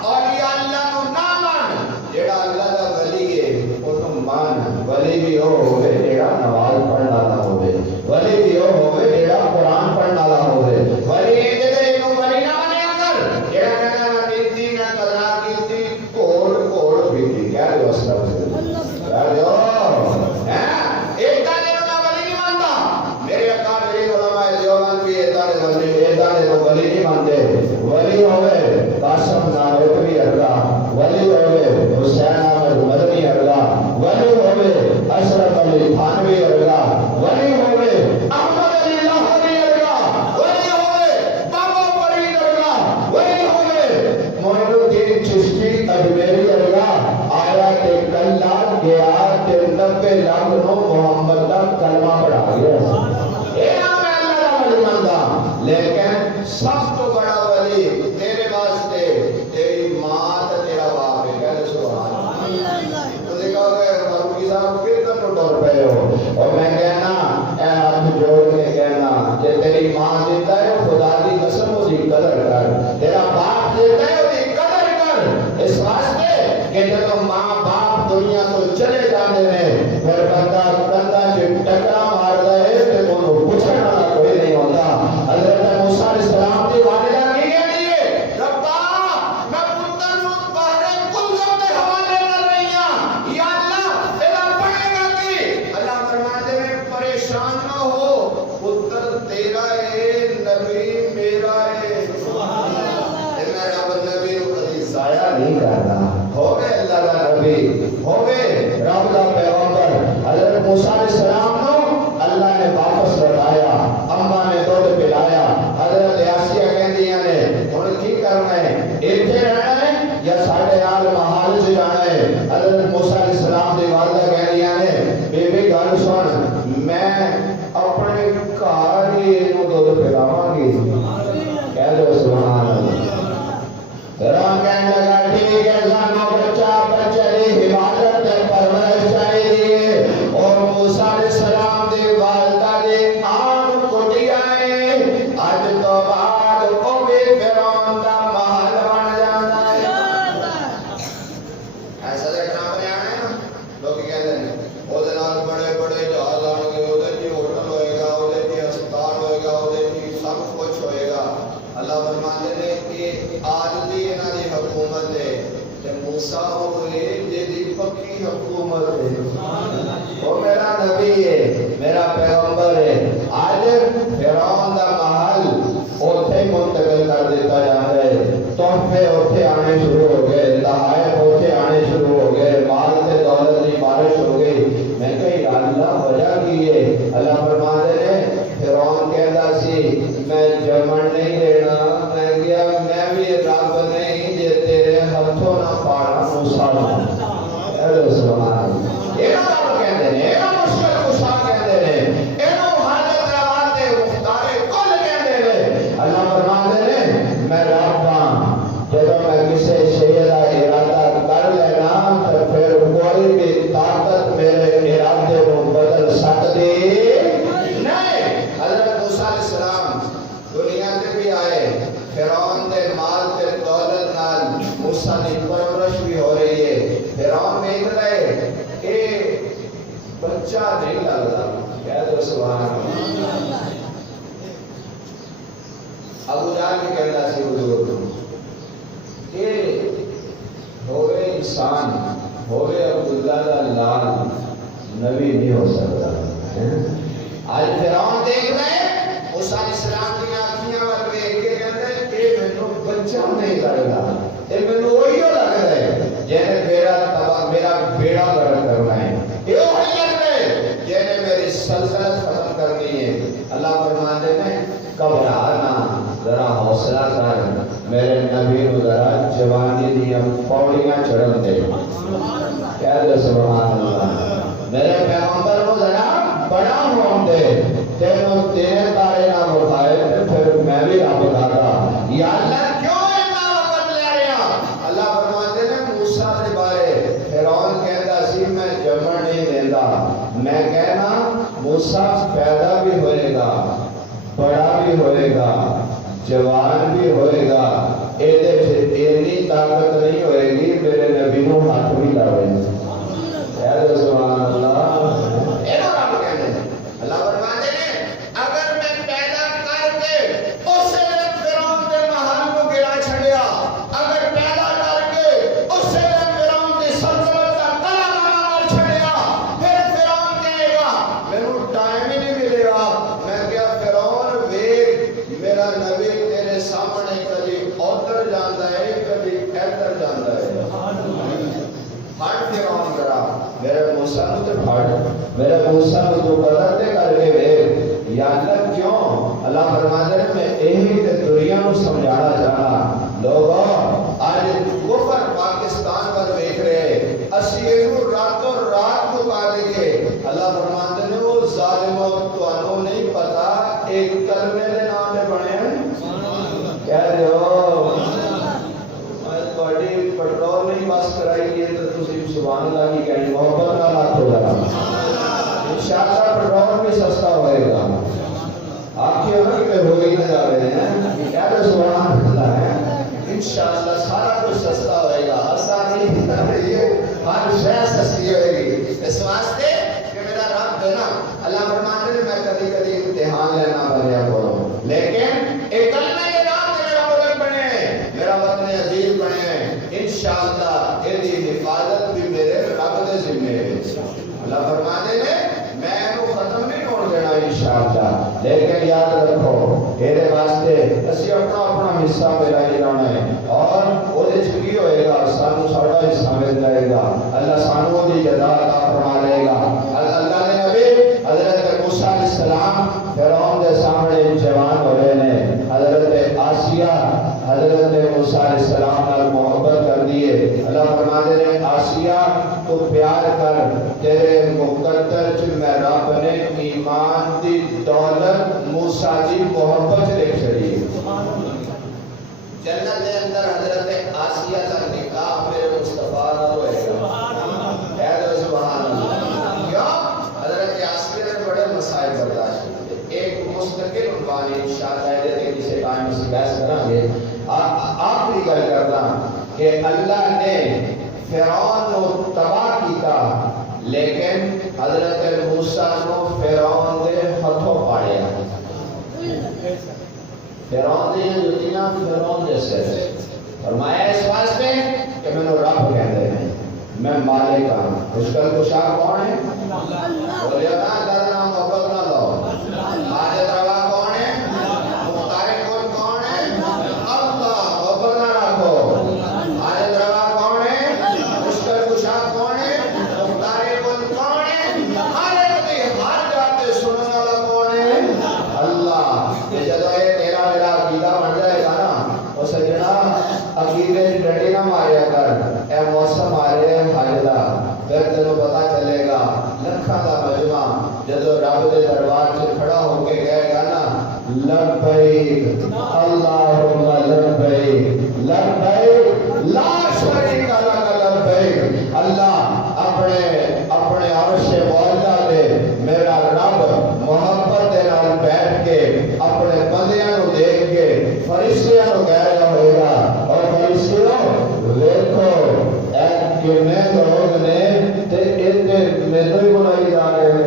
اولیاء اللہ کو نہ مان، جڑا اللہ دا ولی ہے انہوں مان. ولی بھی ہو ہوئے جڑا نماز پڑھنا والا ہوئے، ولی بھی ہو ہوئے جڑا قرآن پڑھنا والا ہوئے. ولی ایک جگہ انہوں ولی نہ بنیا کر جڑا کہنا نہ کیتی نہ قضا کیتی کوڑ کوڑ بھی کیا جو اسلام سے کیا جو ایک دانے نہ ولی نہیں مانتا. میرے اکابرین علماء دیوبند بھی ایک دانے کو ولی نہیں مانتے. ولی ہوئے قاسم نانوتوی ارگا، ولی ہوئے حسین احمد مدنی ارگا، ولی ہوئے اشرف علی تھانوی ارگا، ولی ہوئے احمد علی لاہوری ارگا، ولی ہوئے بابا فرید ارگا، ولی ہوئے معین الدین چشتی اجمیری ارگا. آیا کہ کلہ گیا کہ 90 لاکھ نو محمد کا کلمہ پڑھا گیا. اینا میں اللہ کا ولی مندہ، لیکن سب تو بڑا ولی تیرے واسطے تیری ماں تے تیرا باپ ہے. کہہ دے سبحان اللہ. تو دیکھا کہ فاروقی صاحب کتنا تو ڈر پہ ہو. اور میں کہنا اے ہاتھ جوڑ کے کہنا کہ تیری ماں زندہ ہے خدا کی قسم اس کی قدر کر، تیرا باپ زندہ ہے اس کی قدر کر. اس واسطے کہ جب ماں باپ دنیا تو چلے جانے نے پھر بندہ کندھا سے ٹکرا مارتا ہے تو انہوں پوچھنے والا کوئی نہیں ہوتا. حضرت موسیٰ علیہ السلام کی والدہ کی کہہ دیئے ربا میں پتر نو بہرے کلزم دے حوالے کر رہی ہوں، یا اللہ ادا پڑھے گا کی. اللہ فرماتے ہیں پریشان نہ ہو، پتر تیرا ہے نبی میرا ہے. میں رب نبی کو کبھی ضائع نہیں کرتا. ہوگے اللہ کا نبی، ہوگے رب کا پیغمبر. حضرت موسیٰ علیہ السلام کو اللہ نے واپس لوٹایا، اماں نے دودھ پلایا. حضرت آسیہ کہندیاں نے ہن کی کرنا ہے، ایتھے رہنا ہے یا ساڈے نال محل چ جانا ہے؟ حضرت موسیٰ علیہ السلام دی والدہ کہندیاں نے بی بی گل سن میں اپنے گھر ہی اینو دودھ پلاواں گی. کہہ دو سبحان اللہ. رام کہنے لگا ٹھیک ہے سانو بچہ بچے حفاظت پرورش چاہیے. اور موسیٰ علیہ السلام دی والدہ دی آن کٹی آئے. اج تو بعد وہ بھی فرعون دا محل بن جانا ہے. ایسا دیکھنا بنے آنا ہے نا. لوگ کہتے ہیں وہ دنال بڑے بڑے جہاز آن گے، وہ دی ہوٹل ہوئے گا، وہ دی ہسپتال ہوئے گا، وہ دی سب کچھ ہوئے گا. اللہ فرماتے ہیں کہ آج دی انہاں دی حکومت ہے تے موسیٰ ہوئے جیدی پکی حکومت ہے. وہ میرا نبی ہے، میرا پیغمبر ہے. آج فرعون دا محل اوتھے منتقل کر دیتا جا رہا ہے. تحفے اوتھے آنے شروع ہو گئے، تحائف اوتھے آنے شروع ہو گئے، مال تے دولت کی بارش ہو گئی. میں کہی اللہ وجہ کی ہے. اللہ فرماتے ہیں فرعون کہتا سی میں جمن نہیں دینا. میں گیا میں بھی رب نہیں جے تیرے ہاتھوں نہ پاڑا موسیٰ نہ. اے سبحان اللہ. اینا رب کہندے نے، اینا مشکل کشا کہندے نے، اینا حاجت روا تے مختار کل کہندے نے. اللہ فرماتے ہیں میں رب ہاں. جب میں کسی شے دا ارادہ کر لینا تو پھر کوئی بھی طاقت میرے ارادے بچہ نہیں لگتا. کہہ دو سبحان اللہ. ابو جہل کے کہتا سی حضور کہ ہوئے انسان ہوئے عبداللہ دا لال نبی نہیں ہو سکتا. آج فرعون دیکھ رہے موسیٰ علیہ السلام کی آنکھیاں ور دیکھ کے کہتے کہ مینوں بچہ نہیں لگتا. یہ مینوں وہی لگ رہا ہے جنہیں میرا بیڑا گرک کرنا ہے. یہ وہی لگ رہا ہے جنہیں میری سلطنت ختم کرنی ہے. اللہ فرماتے ہیں گھبرانا ذرا حوصلہ کر میرے نبی کو ذرا جوانی دیا پوڑیاں چڑھن دے. کہہ دو سبحان اللہ. میرے پیغمبر کو ذرا بڑا ہون دے تینوں تیرے تارے نہ اٹھائے پھر میں بھی رب دادا. یا اللہ کیوں اتنا وقت لے رہے ہیں؟ اللہ فرماتے ہیں موسیٰ کے بارے فرعون کہتا سی میں جمن نہیں دینا. میں کہنا موسیٰ پیدا بھی ہوئے گا بڑا بھی ہوئے گا جوان بھی ہوئے گا. اتنی طاقت نہیں ہوئے گی میرے نبی کو ہاتھ بھی لاوے. سبحان اللہ. اللہ فرماتے ہیں اگر میں پیدا کر کے اسے فرعون کے محل کو گرا چھڑیا, اگر پیدا کر کے اسے فرعون کی سلطنت کا تلا مار چھڑیا, پھر فرعون کہے گا میرے ٹائم ہی نہیں ملے گا. میں کیا فرعون ویکھ میرا نبی تیرے سامنے کبھی ادھر جاتا ہے کبھی ادھر جاتا ہے. ہٹ فرعون کرا میرے موسیٰ کو تو پھٹ میرے موسیٰ کو تو قدر دے کر کے وے. یا اللہ کیوں؟ اللہ فرماتے ہیں میں یہی تے دنیا کو سمجھانا چاہنا. لوگوں آج کفر پاکستان پر دیکھ رہے اسی اینو راتوں رات کو پا دیں گے. اللہ فرماتے ہیں وہ ظالموں تو نہیں پتا ایک کلمے دے نام میں بنے ہیں. کہہ رہے ہو تھوڑی پٹرول نہیں بس کرائی ہے تو تسی سبحان اللہ کی کہیں محبت نہ لاکھ ہو جانا. انشاءاللہ پٹرول بھی سستا ہوئے گا. آپ کی عمر میں ہو گئی نہ جا رہے ہیں کیا تو سبحان اللہ ہے. انشاءاللہ سارا کچھ سستا ہوئے گا. آسانی ہر شے سستی ہوئے گی. اس واسطے کہ میرا رب ہے نا اللہ فرماتے ہیں میں کبھی کبھی امتحان لینا بنیا کروں لیکن ایک کلمہ کے نام سے میرا ملک بنے میرا وطن عزیز بنے. انشاءاللہ یہ حفاظت بھی میرے رب کے ذمہ ہے. اللہ فرماتے ہیں میں کو ختم نہیں ہونے دینا انشاءاللہ. لیکن یاد رکھو میرے واسطے اسی اپنا حصہ میرا ہی رہنا ہے اور وہ چکی ہوئے گا سانو ساڑا حصہ مل جائے گا. اللہ سانو دی جزا عطا فرما لے گا. اللہ نے نبی حضرت موسیٰ علیہ السلام فرعون کے سامنے جوان ہوئے نے. حضرت آسیہ حضرت موسیٰ علیہ السلام نال محبت کر دیے. اللہ فرماتے ہیں آسیہ تو پیار کر تیرے مقدر چ میں رب نے ایمان دی دولت موسیٰ دی محبت لکھ چڑی. جنت کے اندر حضرت آسیہ کا نکاح میرے مصطفیٰ نال ہوئے گا. کہہ دو سبحان اللہ. کیوں؟ حضرت آسیہ نے بڑے مسائل برداشت کیے. ایک مستقل عنوان انشاءاللہ کسی ٹائم اس کی بحث کریں گے. آخری گل کرنا کہ اللہ نے فرعون کو تباہ کیتا لیکن حضرت موسیٰ کو فرعون دے ہتھوں پاڑیا. فرعون دے جتیاں فرعون جیسے فرمایا اس واسطے کہ میں نے رب کہتے ہیں میں مالک ہوں. مشکل کشا کون ہے؟ بولے نا اللہ نام محبت نہ لو. حاجت روا کون ہے؟ مختار کون کون ہے؟ اللہ. محبت نہ رکھو. حاجت روا کون ہے؟ مشکل کشا کون ہے؟ مختار کون کون ہے؟ حاجت بھی ہر جاتے سننے والا کون ہے؟ اللہ. یہ جدو یہ تیرا میرا عقیدہ بن جائے گا نا وہ سجنا عقیدے ڈنڈی نہ ماریا کر اے موسم آ رہے ہیں حاجدہ. پھر تینوں پتا چلے گا لکھاں کا مجمع جدو رب دے دربار سے کھڑا ہو کے کہے گا نا لبیک اللہم لبیک لبیک لا شریک لک لبیک. اللہ اپنے عرش مولا دے میرا رب محبت دے نال بیٹھ کے اپنے بندیاں نو دیکھ کے فرشتیاں نو کہہ رہا ہوئے گا اور فرشتیوں دیکھو اے کنے لوگ نے تے ایتھے میرے ہی بنائی جا رہے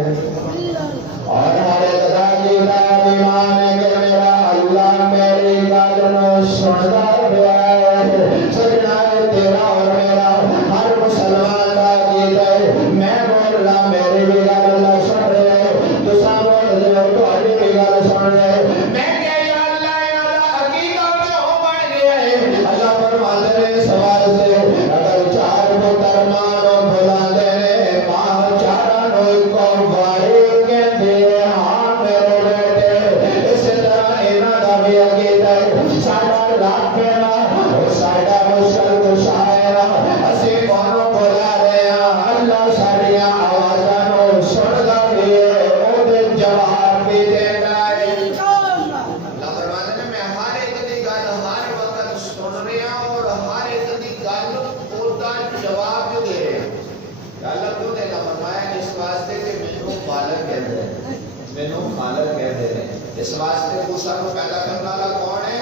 کہتے ہیں مینو خالق کہتے ہیں اس واسطے موسیٰ کو پیدا کرنے والا کون ہے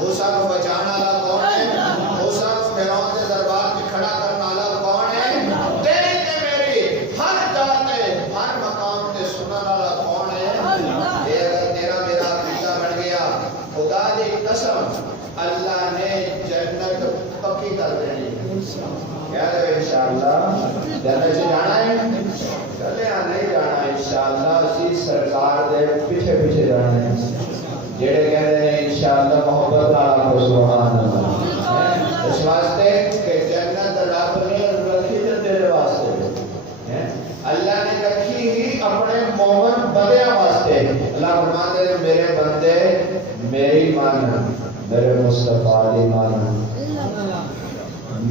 موسیٰ کو بچانا والا کون ہے موسیٰ کو فرعون کے دربار میں کھڑا کرنے والا کون ہے تیری تے میری ہر جاتے ہر مقام تے سننے والا کون ہے یہ اگر تیرا میرا عقیدہ بن گیا خدا دی قسم اللہ نے جنت پکی کر دینی کہہ رہے انشاءاللہ جنت سے جانا ہے چلے نہیں جانا انشاءاللہ اسی سرکار دے پیچھے پیچھے جانا ہے جڑے کہہ رہے ہیں انشاءاللہ محبت نال کو سبحان اللہ اس واسطے کہ جنت رب نے رکھی تے تیرے واسطے اللہ نے رکھی ہی اپنے مومن بندیاں واسطے اللہ فرماتے ہیں میرے بندے میری مان میرے مصطفیٰ دی مان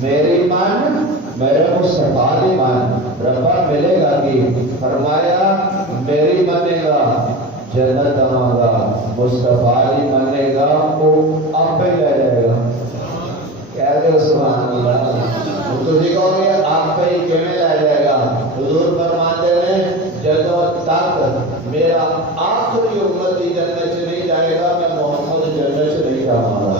میری مان میرے مصطفیٰ دی مان ربا ملے گا کہ فرمایا میری مانے گا جنت آؤں گا مصطفیٰ دی مانے گا وہ آپ ہی لے جائے گا کہہ دے سبحان اللہ تو جی کہو گے آپ ہی کیویں لے جائے گا حضور فرماتے ہیں جدوں تک میرا آخری امتی جنت سے نہیں جائے گا میں محمد جنت سے نہیں جاؤں گا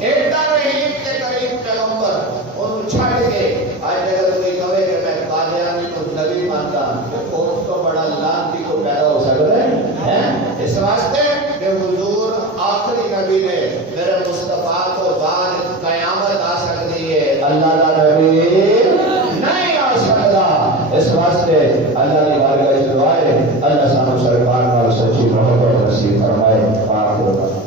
ایک رحیم کے قریب پیغمبر ان چھڑ کے آج اگر کوئی کہے کہ میں قادیانی کو نبی مانتا تو اس کو بڑا لعنتی کو پیدا ہو سکتا ہے اس واسطے کہ حضور آخری نبی نے میرے مصطفیٰ کو بعد قیامت آ سکتی ہے اللہ کا نبی نہیں آ سکتا اس واسطے اللہ کی بارگاہ سے دعا ہے اللہ سانو سرکار نال سچی محبت نصیب فرمائے آخر